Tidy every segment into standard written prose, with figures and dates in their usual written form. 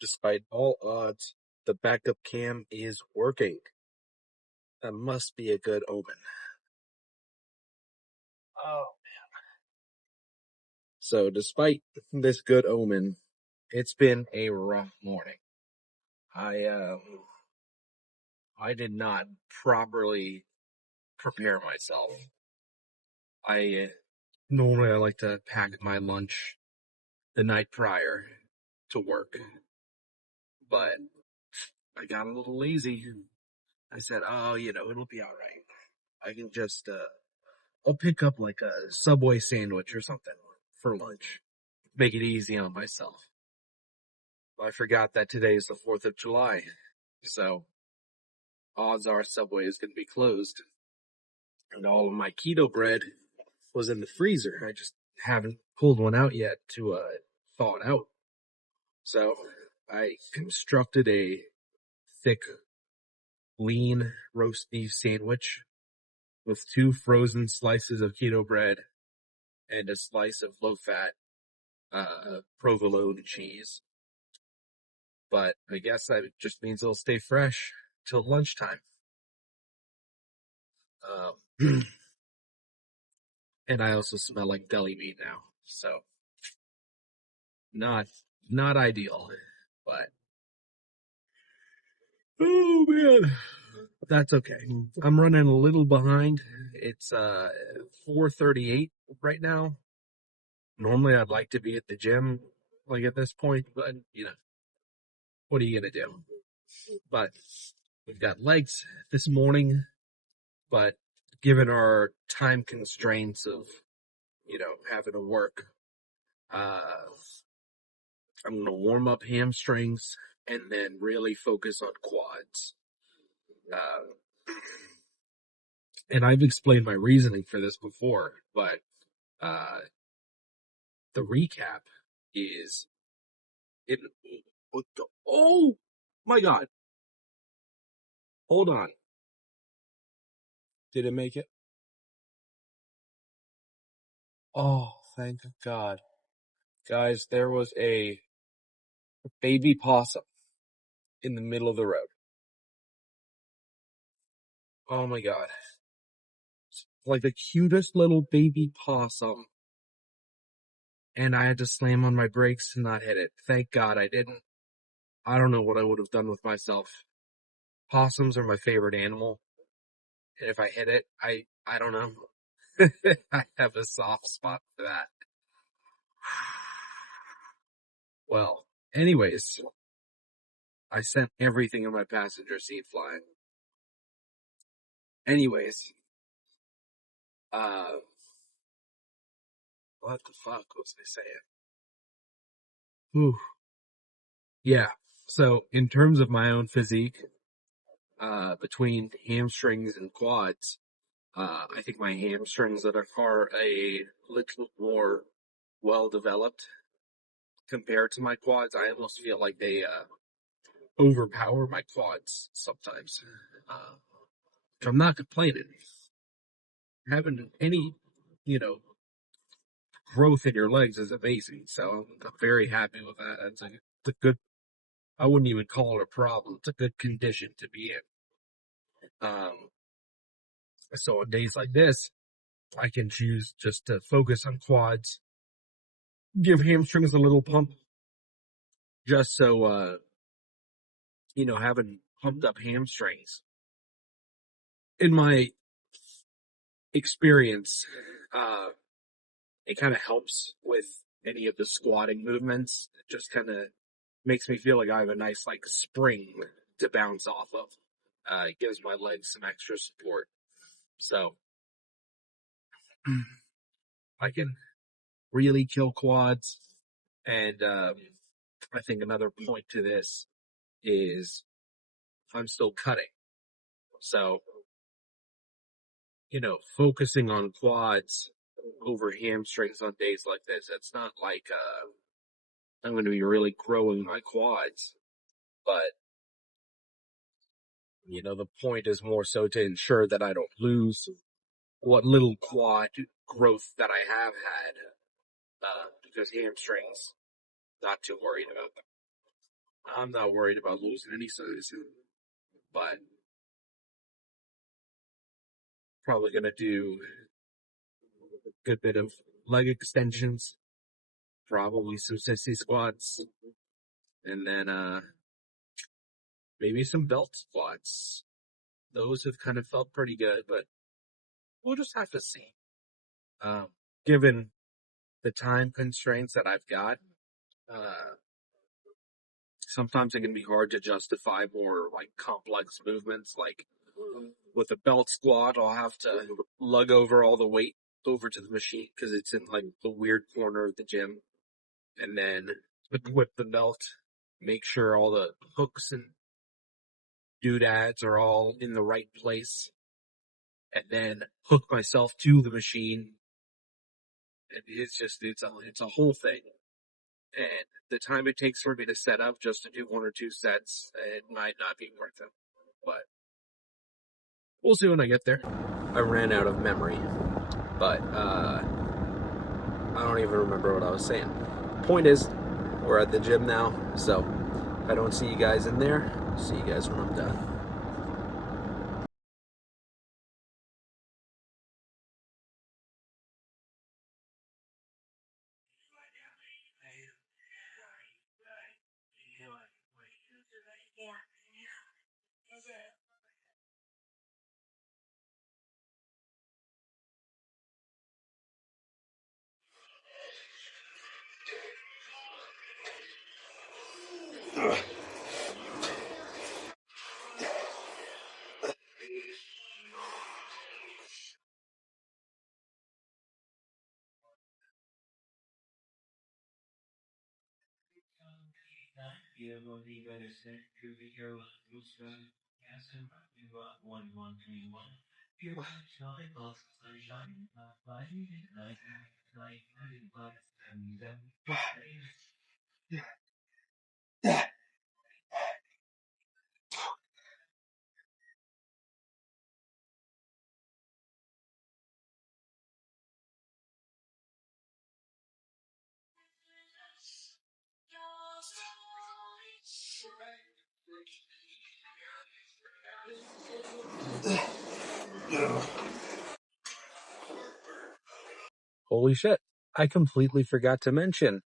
Despite all odds, the backup cam is working. That must be a good omen. Oh. So despite this good omen, it's been a rough morning. I did not properly prepare myself. Normally I like to pack my lunch the night prior to work, but I got a little lazy. I said, oh, it'll be all right. I can just, I'll pick up like a Subway sandwich or something for lunch. Make it easy on myself. I forgot that today is the 4th of July, so odds are Subway is going to be closed. And all of my keto bread was in the freezer. I just haven't pulled one out yet to thaw it out. So I constructed a thick, lean roast beef sandwich with 2 frozen slices of keto bread and a slice of low-fat provolone cheese. But I guess that just means it'll stay fresh till lunchtime. And I also smell like deli meat now, so not ideal, but oh man, that's okay. I'm running a little behind. It's 4:38 right now. Normally I'd like to be at the gym like at this point, but what are you gonna do? But we've got legs this morning, but given our time constraints of having to work, I'm going to warm up hamstrings and then really focus on quads. And I've explained my reasoning for this before, but the recap is oh my God. Hold on. Did it make it? Oh, thank God. Guys, there was a baby possum in the middle of the road. Oh my God. Like the cutest little baby possum. And I had to slam on my brakes and not hit it. Thank God I didn't. I don't know what I would have done with myself. Possums are my favorite animal. And if I hit it, I don't know. I have a soft spot for that. Well, anyways, I sent everything in my passenger seat flying. Anyways, what the fuck was I saying? Whew. Yeah. So in terms of my own physique, between hamstrings and quads, I think my hamstrings that are a little more well developed compared to my quads. I almost feel like they overpower my quads sometimes. So I'm not complaining. Having any, growth in your legs is amazing. So I'm very happy with that. It's a good, I wouldn't even call it a problem. It's a good condition to be in. So on days like this, I can choose just to focus on quads, give hamstrings a little pump, just so, having pumped up hamstrings, in my experience, it kind of helps with any of the squatting movements. It just kind of makes me feel like I have a nice, like, spring to bounce off of. It gives my legs some extra support. So, I can really kill quads. And, I think another point to this is I'm still cutting. So, focusing on quads over hamstrings on days like this, it's not like, I'm going to be really growing my quads, but, the point is more so to ensure that I don't lose what little quad growth that I have had, because hamstrings, not too worried about them. I'm not worried about losing any size, but probably gonna do a good bit of leg extensions, probably some sissy squats, and then maybe some belt squats. Those have kind of felt pretty good, but we'll just have to see. Um, Given the time constraints that I've got, uh, sometimes it can be hard to justify more like complex movements. Like with a belt squat, I'll have to lug over all the weight over to the machine because it's in like the weird corner of the gym, and then whip the belt, make sure all the hooks and doodads are all in the right place, and then hook myself to the machine. And it's a whole thing. And the time it takes for me to set up just to do one or two sets, it might not be worth it. But we'll see when I get there. I ran out of memory, but I don't even remember what I was saying. Point is, we're at the gym now, so if I don't see you guys in there, see you guys when I'm done. Holy shit. I completely forgot to mention.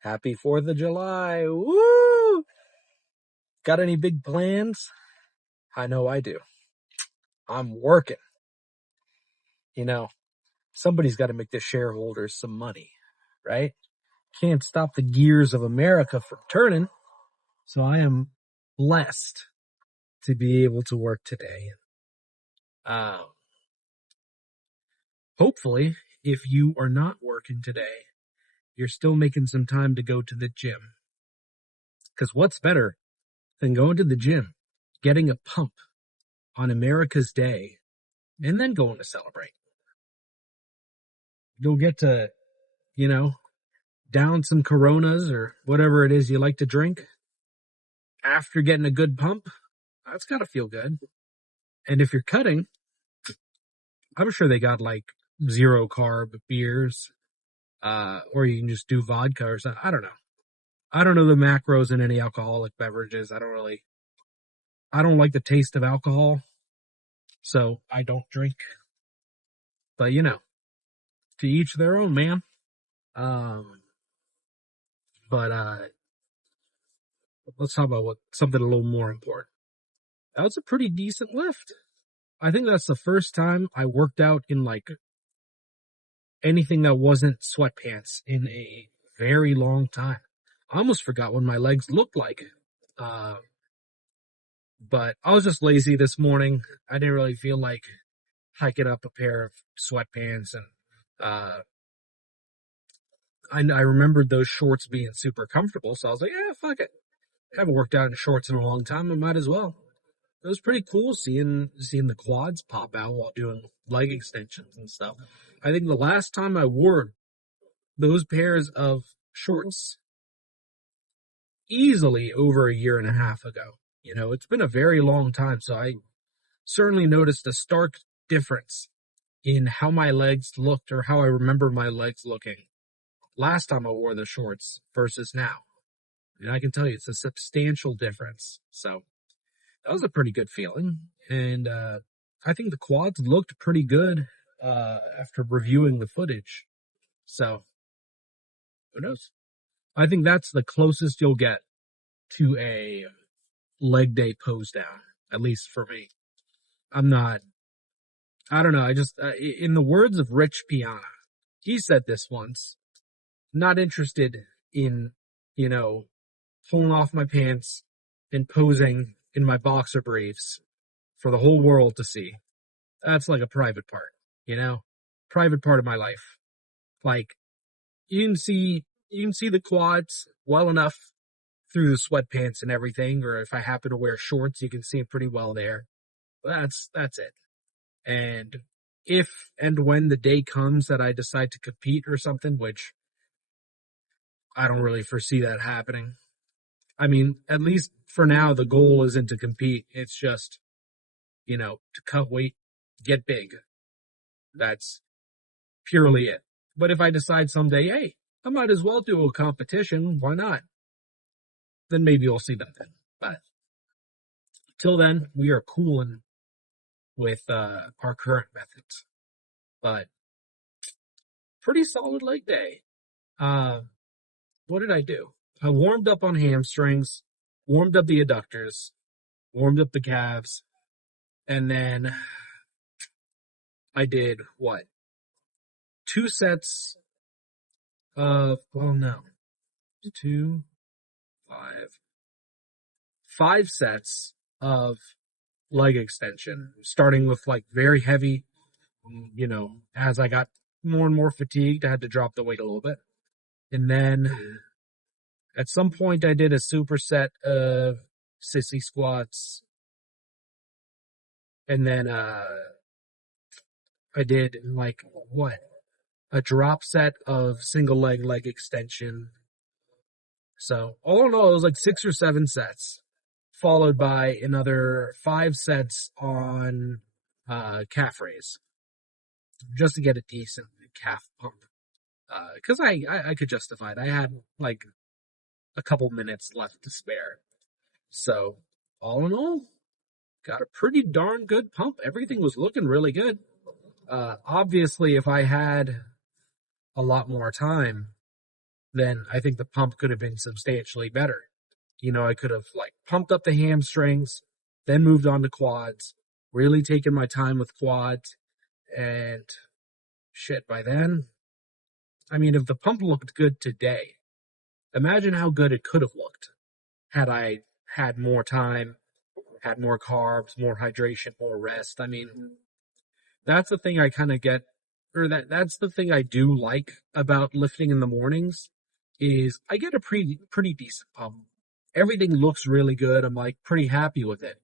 Happy 4th of July. Woo! Got any big plans? I know I do. I'm working. You know, somebody's got to make the shareholders some money, right? Can't stop the gears of America from turning. So I am blessed to be able to work today. Um, Hopefully, if you are not working today, you're still making some time to go to the gym. Because what's better than going to the gym, getting a pump on America's Day, and then going to celebrate? You'll get to, you know, down some Coronas or whatever it is you like to drink after getting a good pump. That's got to feel good. And if you're cutting, I'm sure they got like 0 carb beers, or you can just do vodka or something. I don't know. I don't know the macros in any alcoholic beverages. I don't like the taste of alcohol, so I don't drink. But to each their own, man. Um, but let's talk about something a little more important. That was a pretty decent lift. I think that's the first time I worked out in like anything that wasn't sweatpants in a very long time. I almost forgot what my legs looked like. Uh, but I was just lazy this morning. I didn't really feel like hiking up a pair of sweatpants, and I remembered those shorts being super comfortable, so I was like, yeah, fuck it. I haven't worked out in shorts in a long time. I might as well. It was pretty cool seeing the quads pop out while doing leg extensions and stuff. I think the last time I wore those pairs of shorts easily over a year and a half ago. It's been a very long time, so I certainly noticed a stark difference in how my legs looked, or how I remember my legs looking last time I wore the shorts versus now. And I can tell you it's a substantial difference. So that was a pretty good feeling. And I think the quads looked pretty good after reviewing the footage. So who knows? I think that's the closest you'll get to a leg day pose down, at least for me. I don't know. In the words of Rich Piana, he said this once, not interested in, you know, pulling off my pants and posing in my boxer briefs for the whole world to see. That's like a private part, you know, private part of my life. Like you can see the quads well enough through the sweatpants and everything, or if I happen to wear shorts, you can see it pretty well there. That's it. And if and when the day comes that I decide to compete or something, which I don't really foresee that happening. I mean, at least for now, the goal isn't to compete. It's just, to cut weight, get big. That's purely it. But if I decide someday, hey, I might as well do a competition, why not? Then maybe you'll see them then. But till then, we are cooling with our current methods. But pretty solid leg day. What did I do? I warmed up on hamstrings, warmed up the adductors, warmed up the calves, and then I did what? 2 sets of, well, no, 2, 5, 5 sets of leg extension, starting with like very heavy, as I got more and more fatigued, I had to drop the weight a little bit. And then at some point I did a superset of sissy squats. And then I did a drop set of single leg extension. So all in all, it was like 6 or 7 sets, followed by another 5 sets on calf raise, just to get a decent calf pump. Because I could justify it. I had like a couple minutes left to spare. So all in all, got a pretty darn good pump. Everything was looking really good. Obviously, if I had a lot more time, then I think the pump could have been substantially better. I could have pumped up the hamstrings, then moved on to quads, really taken my time with quads, and shit, by then, I mean, if the pump looked good today, imagine how good it could have looked had I had more time, had more carbs, more hydration, more rest. I mean, that's the thing I kind of get, or that's the thing I do like about lifting in the mornings, is I get a pretty decent pump. Everything looks really good. I'm like pretty happy with it.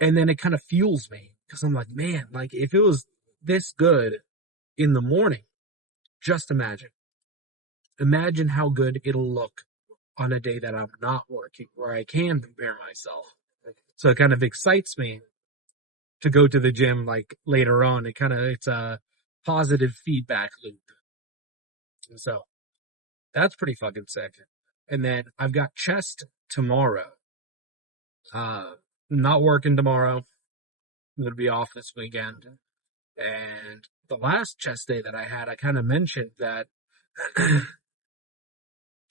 And then it kind of fuels me because I'm like, man, like if it was this good in the morning, just imagine how good it'll look on a day that I'm not working, where I can prepare myself. So it kind of excites me to go to the gym like later on. It's a positive feedback loop. So that's pretty fucking sick. And then I've got chest tomorrow. Not working tomorrow. I'm going to be off this weekend. And the last chest day that I had, I kind of mentioned that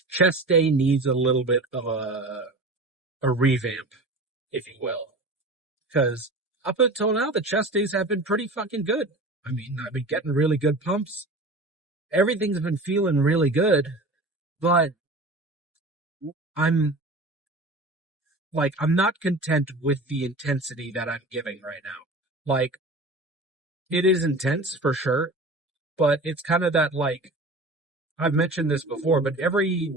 chest day needs a little bit of a revamp, if you will. Because up until now, the chest days have been pretty fucking good. I mean, I've been getting really good pumps. Everything's been feeling really good, but I'm not content with the intensity that I'm giving right now. Like, it is intense for sure, but it's kind of that I've mentioned this before, but every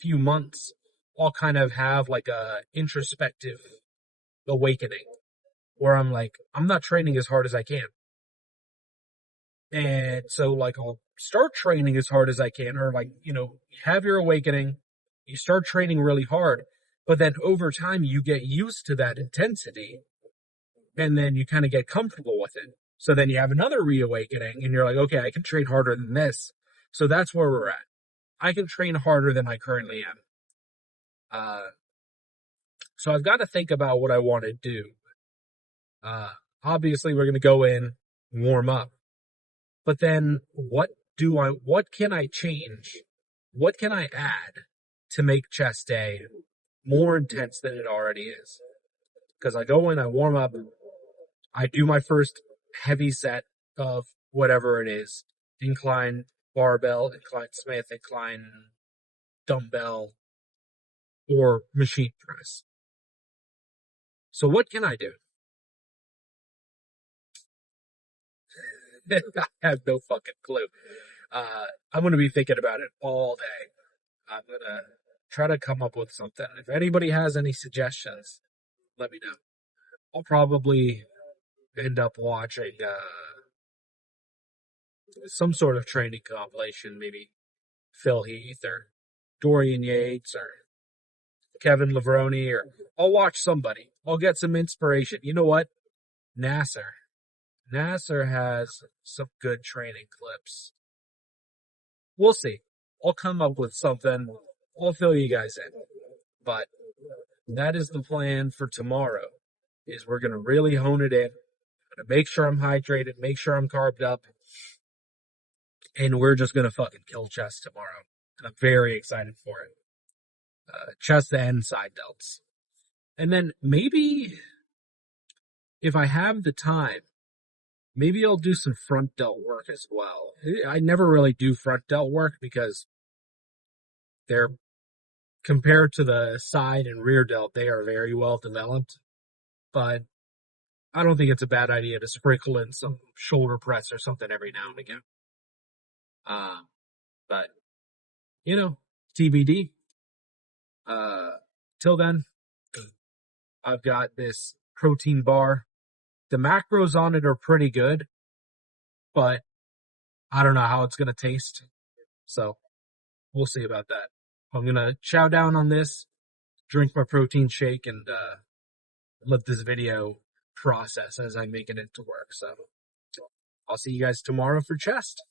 few months, I'll kind of have a introspective awakening where I'm like, I'm not training as hard as I can. And so I'll start training as hard as I can, or you have your awakening, you start training really hard, but then over time you get used to that intensity and then you kind of get comfortable with it. So then you have another reawakening and you're like, okay, I can train harder than this. So that's where we're at. I can train harder than I currently am. So I've got to think about what I want to do. Obviously we're going to go in, warm up, but then what can I change? What can I add to make chest day more intense than it already is? Because I go in, I warm up, I do my first heavy set of whatever it is, incline barbell, incline Smith, incline dumbbell, or machine press. So what can I do? I have no fucking clue. I'm going to be thinking about it all day. I'm going to try to come up with something. If anybody has any suggestions, let me know. I'll probably end up watching some sort of training compilation, maybe Phil Heath or Dorian Yates or Kevin Levrone, or I'll watch somebody. I'll get some inspiration. You know what? Nasser. Nasser has some good training clips. We'll see. I'll come up with something. I'll fill you guys in. But that is the plan for tomorrow, is we're going to really hone it in. I'm going to make sure I'm hydrated, make sure I'm carved up, and we're just going to fucking kill chest tomorrow. And I'm very excited for it. Chest and side delts. And then maybe, if I have the time, maybe I'll do some front delt work as well. I never really do front delt work because they're, compared to the side and rear delt, they are very well developed. But I don't think it's a bad idea to sprinkle in some shoulder press or something every now and again. But, TBD. Till then, I've got this protein bar. The macros on it are pretty good, but I don't know how it's going to taste. So we'll see about that. I'm going to chow down on this, drink my protein shake, and let this video process as I'm making it to work. So I'll see you guys tomorrow for chest.